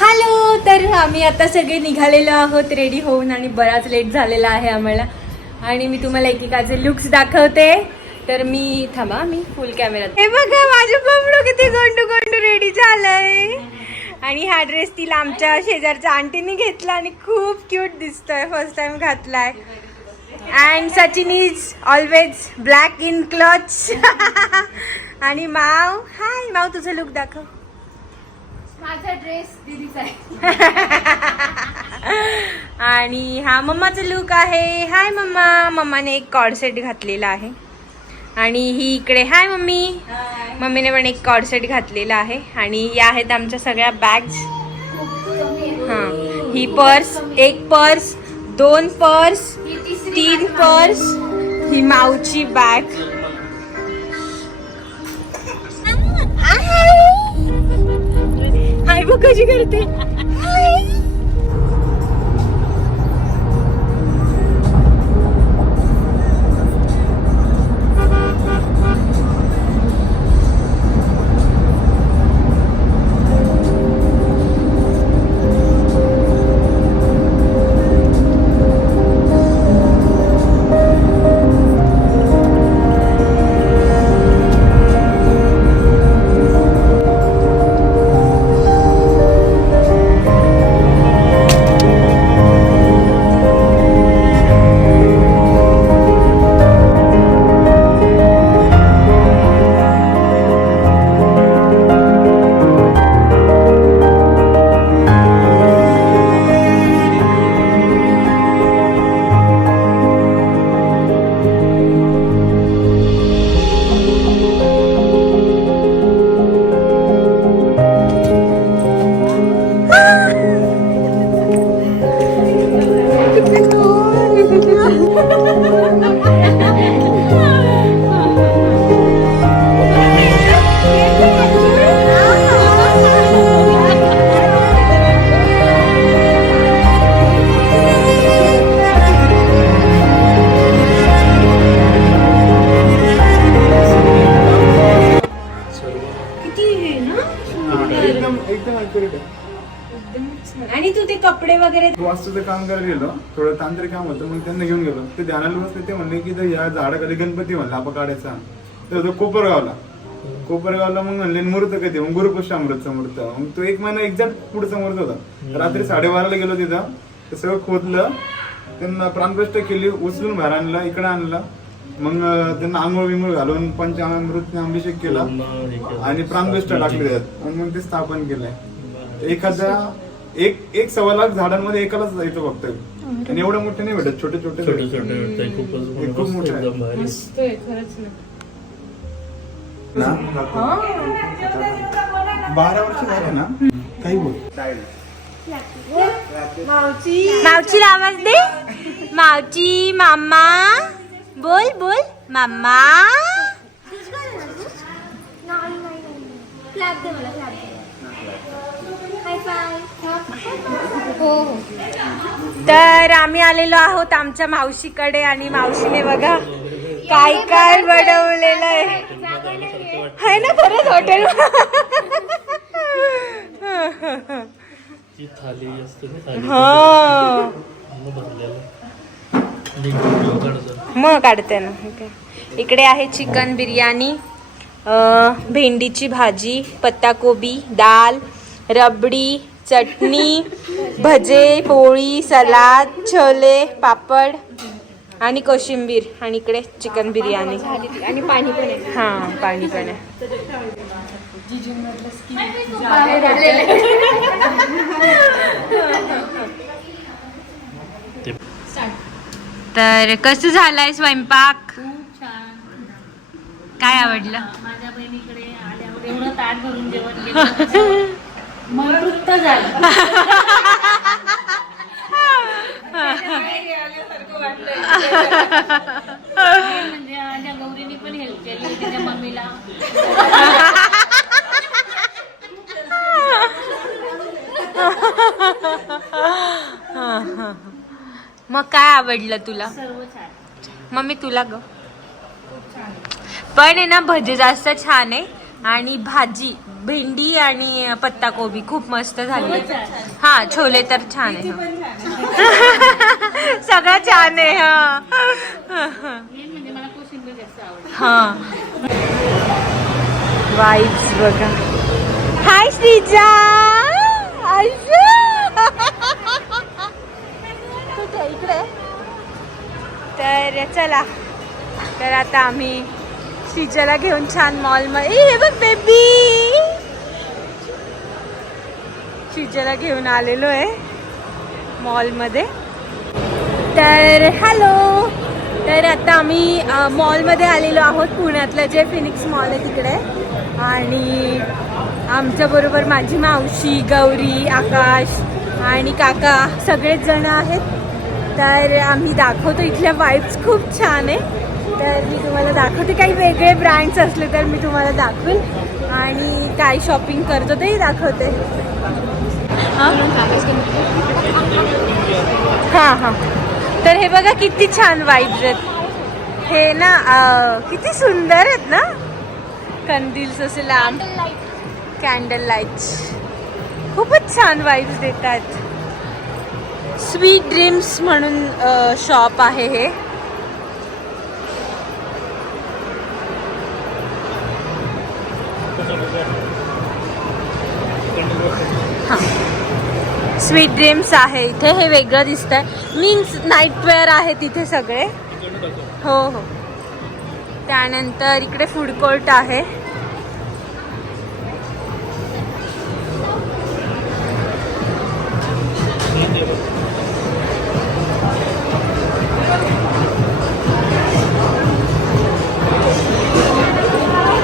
Hello तर आम्ही आता सगळे निघालेलो आहोत रेडी होऊन आणि बराच लेट झालेला आहे आम्हाला. आणि मी तुम्हाला एकेकाचे लुक्स दाखवते. तर मी थांबा मी फुल कॅमेरात हे बघा माझं बबडू किती गोंडू गोंडू रेडी झालंय. आणि हा ड्रेस तिला आमच्या शेजारच्या आंटीने घेतला आणि खूप क्यूट दिसतोय फर्स्ट टाइम घातलाय. And Sachin is always black in clutch आणि माव हाय माव तुझं लुक दाखव. माझा ड्रेस दिदीचा आहे. आणि हा मम्माचं लुक आहे. हाय मम्मा. मम्माने एक कॉर्ड सेट घातलेला आहे. आणि ही इकडे हाय मम्मी. मम्मीने पण एक कॉर्ड सेट घातलेला आहे. आणि या आहेत आमच्या सगळ्या बॅग्स हां. ही पर्स एक पर्स दोन पर्स तीन पर्स ही माऊची बॅग बघ कशी करते तांत्रिक काम होतं मग त्यांना घेऊन गेलो. ते ध्यानाला बसले ते म्हणले की या झाडाखाली गणपती म्हणला आपण काढायचा. तर तो कोपरगावला. कोपरगावला मग म्हणले मुहूर्त कधी? मग गुरुपुष्यामृतचा मुहूर्त मग तो एक महिना एक्झॅक्ट पुढचा मुहूर्त होता. रात्री साडेबाराला गेलो तिथं. ते सगळं खोदलं. त्यांना प्राणप्रष्ट केली उचलून बाहेर आणलं इकडे आणलं. मग त्यांना आंघोळ बिंघोळ घालून पंचामृत अभिषेक केला. आणि प्राणप्रष्ट टाकले. आणि मग ते स्थापन केलंय. एखाद्या एक एक सव्वा लाख झाडांमध्ये एकालाच जायचं फक्त. आणि एवढं मोठे नाही भेटत छोटे छोटे छोटे भेटतात. छोटे वाटतंय हे खूपच खूप मस्त मोठं आहे. एकदम भारी. मस्त आहे खरंच ना. बारा वर्ष झाले ना? काही बोल. मावची आवाज दे. मावची मामा. बोल बोल. मामा. फ्लॅप दे मला फ्लॅप दे. हाय फाय हो तर आम्ही आलेलो आहोत आमच्या मावशीकडे आणि मावशीने बघा काय काय बनवलेलं आहे. ना खरंच हॉटेल हा. मग काढतो. ना. इकडे आहे चिकन बिर्याणी भेंडीची भाजी पत्ताकोबी दाल रबडी चटणी भजे पोळी सलाद छोले पापड आणि कोशिंबीर आणि इकडे चिकन बिर्याणी. आणि पाणी पण आहे. हां पाणी पण आहे. तर कसं झालंय स्वयंपाक? काय आवडलं? माझ्या बहिणीकडे आल्यावर एवढं ताट भरून जेवण केलं मन तृप्त झालं म्हणजे माझ्या पण हेल्प केली तिच्या मम्मीला मग काय आवडलं तुला? सर्व छान मम्मी तुला ग? पण आहे ना भजे जास्त छान आहे. आणि भाजी भेंडी आणि पत्ता कोबी खूप मस्त झाली. हा छोले तर छान आहे. सगळं छान आहे हा. म्हणजे मला कोशिंबीर जास्त आवडते. हा. वाईब्स बघा. हाय श्रीजा इकडे? तर चला. तर आता आम्ही श्रीजाला घेऊन छान मॉलमध्ये हे बघ बेबी श्रीजाला घेऊन आलेलो आहे मॉलमध्ये. तर हॅलो तर आता आम्ही मॉलमध्ये आलेलो आहोत पुण्यातलं जे फिनिक्स मॉल आहे तिकडे. आणि आमच्याबरोबर माझी मावशी गौरी आकाश आणि काका सगळेच जण आहेत. तर आम्ही दाखवतो इथल्या वाईब्स खूप छान आहे. तर मी तुम्हाला दाखवते. काही वेगळे ब्रँड्स असले तर मी तुम्हाला दाखवेन. आणि काय शॉपिंग करतो तेही दाखवते. हां? हां तर हे बघा किती छान वाईब्स आहेत. हे ना किती सुंदर आहेत ना? कंदील्स असे लांब. कॅन्डल लाईट्स खूपच छान वाईब्स देतात. स्वीट ड्रीम्स म्हणून शॉप आहे हे. स्वीट ड्रीम्स आहे इथे. हे वेगळं दिसतंय. मीन्स नाईटवेअर आहे तिथे सगळे. हो हो. त्यानंतर इकडे फूड कोर्ट आहे.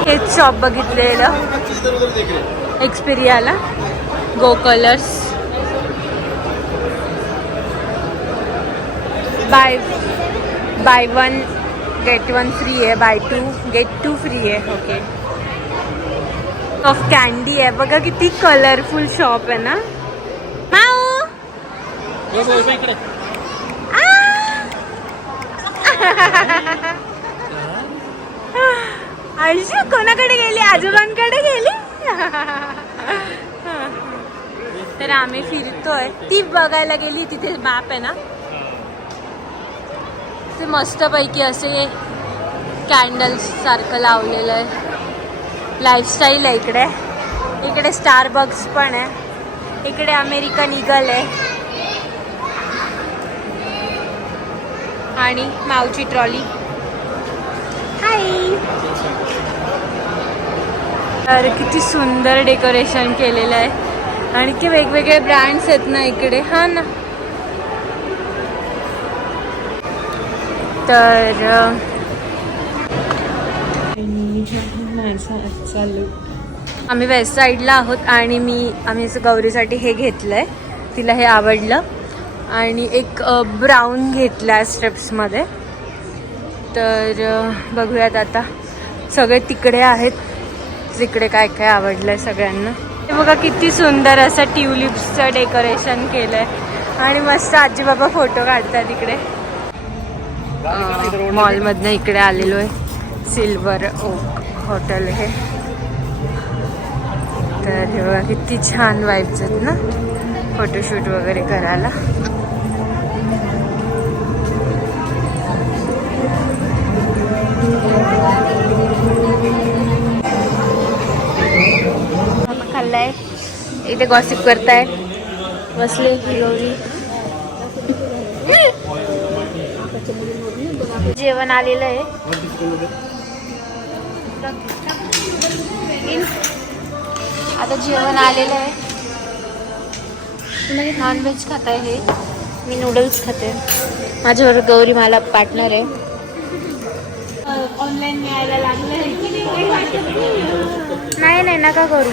हेच शॉप बघितलेलं. एक्सपिरियाला go colours buy buy one get one free आहे buy two get two free आहे. ओके ऑफ कॅन्डी आहे. बघा किती कलरफुल शॉप आहे ना. माऊ इकडे आयुष्य कोणाकडे गेली? आजोबांकडे गेली? तर आम्ही फिरतोय. ती बघायला गेली तिथे मॅप आहे ना. मस्तपैकी असे कॅन्डल्स सारखं लावलेलं आहे. लाईफस्टाईल आहे इकडे. इकडे स्टारबक्स पण आहे. इकडे अमेरिकन इगल आहे. आणि मावची ट्रॉली हाय तर किती सुंदर डेकोरेशन केलेलं आहे. आणखी वेगवेगळे ब्रँड्स आहेत ना इकडे. हा ना. तर चालू आम्ही वेस्ट साईडला आहोत आणि मी आम्ही असं गौरीसाठी हे घेतलं आहे तिला हे आवडलं. आणि एक ब्राऊन घेतला आहे स्टेप्समध्ये तर बघूयात आता. सगळे तिकडे आहेत. जिकडे काय काय आवडलं आहे सगळ्यांना. हे बघा किती सुंदर असं ट्युलिप्सचं डेकोरेशन केलं आहे आणि मस्त आजी बाबा फोटो काढतात इकडे. मॉलमधनं इकडे आलेलो आहे. सिल्वर ओक हॉटेल हे तर किती छान वाईब्स आहेत ना? फोटोशूट वगैरे करायला. खाल्लाय. इथे गॉसिप करताय. बसले गौरी जेवण आलेलं आहे. आता जेवण आलेलं आहे. नॉनव्हेज खात आहे हे. मी नूडल्स खाते. माझ्याबरोबर गौरी मला पार्टनर आहे. ऑनलाईन मिळायला लागलं नाही नाही नका करू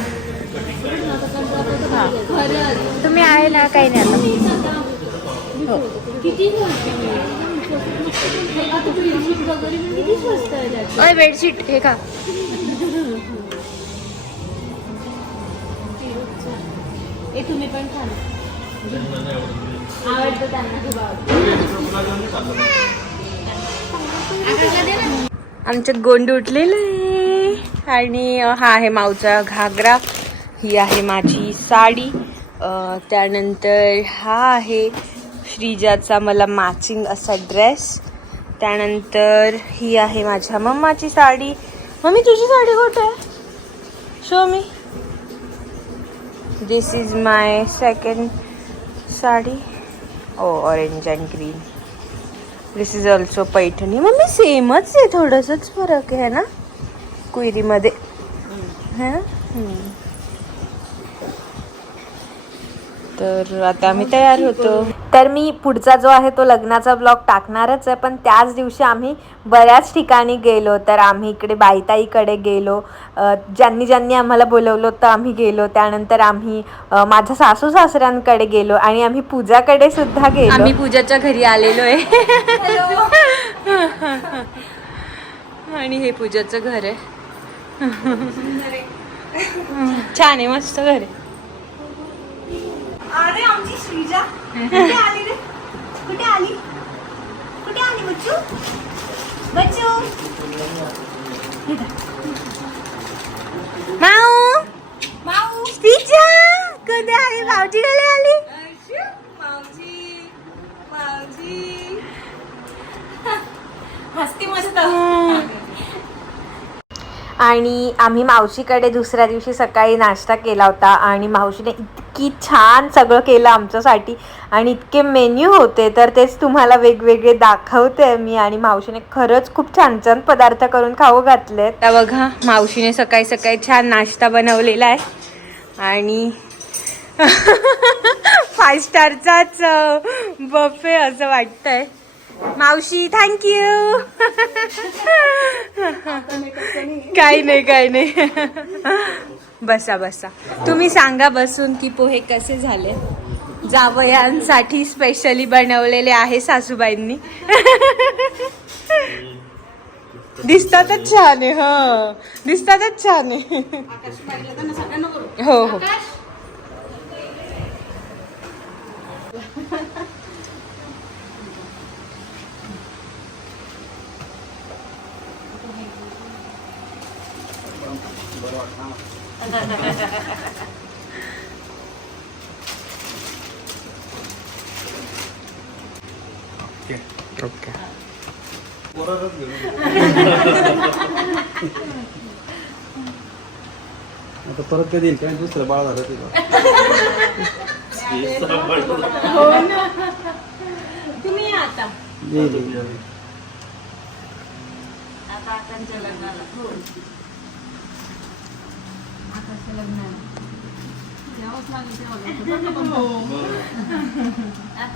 तुम्ही आहे ना काही नाही आता. अय बेडशीट हे का हे तुम्ही पण खा आवडतं त्यांना खूप आवडतं. आमच्यात गोंड उठलेलं. आहे आणि हा आहे माऊचा घागरा. ही आहे माझी साडी. त्यानंतर हा आहे श्रीजाचा मला मॅचिंग असा ड्रेस त्यानंतर ही आहे माझ्या मम्माची साडी. मम्मी तुझी साडी कुठे आहे? Show me this is my second sari. Oh orange and green this is also Paithani. Mummy सेमच आहे. थोडंसंच फरक आहे ना? कुयरीमध्ये. है? ना तर आता आम्ही तयार होतो. तर मी पुढचा जो आहे तो लग्नाचा ब्लॉग टाकणारच आहे पण त्याच दिवशी आम्ही बऱ्याच ठिकाणी गेलो. तर आम्ही इकडे बाईताईकडे गेलो. ज्यांनी ज्यांनी आम्हाला बोलवलं होतं आम्ही गेलो. त्यानंतर आम्ही माझ्या सासू सासऱ्यांकडे गेलो आणि आम्ही पूजाकडे सुद्धा गेलो. आम्ही पूजाच्या घरी आलेलो आहे आणि हे पूजाचं घर आहे. छान आहे मस्त घर आहे. अरे आमची श्रीजा. कुठे आली रे? कुठे आली? कुठे आली बच्चू? बच्चू. माऊ. माऊ. श्रीजा कधी आली? भाऊजी कडे आली? हसती मस्त. आणि आम्ही मावशीकडे दुसऱ्या दिवशी सकाळी नाश्ता केला होता आणि मावशीने इतकी छान सगळं केलं आमच्यासाठी. आणि इतके मेन्यू होते तर तेच तुम्हाला वेगवेगळे दाखवते मी आणि मावशीने खरंच खूप छान छान पदार्थ करून खाऊ घातले तर बघा मावशीने सकाळी सकाळी छान नाश्ता बनवलेला आहे. आणि फाय स्टारचाच बफे असं वाटतंय. मावशी थँक्यू काही नाही काही नाही. बसा बसा. तुम्ही सांगा बसून की पोहे कसे झाले? जावयांसाठी स्पेशली बनवलेले आहे सासूबाईंनी. दिसतातच छान आहे ह. दिसतातच छान आहे. हो हो. आता परत कधी येईल? काय दुसरं बाळ झालं तिला तुम्ही या आता. येईल, येईल. आता आकांच्या लग्नाला. हो. आकाशच्या लग्नाला. यावंच लागेल तेव्हा. आता समोर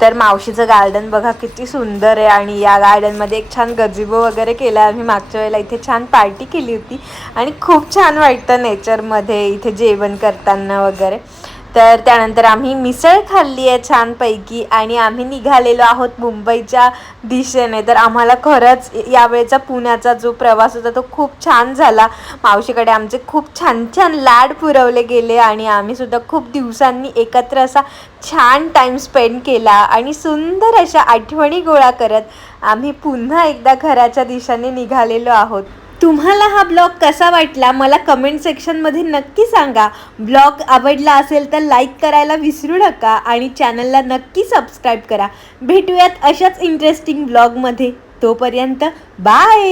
तर मावशीचं गार्डन बघा किती सुंदर आहे. आणि या गार्डनमध्ये एक छान गजिबो वगैरे केला आम्ही मागच्या वेळेला इथे छान पार्टी केली होती. आणि खूप छान वाटतं नेचरमध्ये इथे जेवण करताना वगैरे. तर त्यानंतर आम्ही मिसळ खाल्ली आहे छानपैकी आणि आम्ही निघालेलो आहोत मुंबईच्या दिशेने. तर आम्हाला खरंच यावेळेचा पुण्याचा जो प्रवास होता तो खूप छान झाला. मावशीकडे आमचे खूप छान छान लाड पुरवले गेले आणि आम्हीसुद्धा खूप दिवसांनी एकत्र असा छान टाईम स्पेंड केला आणि सुंदर अशा आठवणी गोळा करत आम्ही पुन्हा एकदा घराच्या दिशेने निघालेलो आहोत. तुम्हाला हा ब्लॉग कसा वाटला मला कमेंट सेक्शनमध्ये नक्की सांगा. ब्लॉग आवडला असेल तर लाईक करायला विसरू नका आणि चॅनलला नक्की सबस्क्राईब करा. भेटूयात अशाच इंटरेस्टिंग ब्लॉगमध्ये तोपर्यंत बाय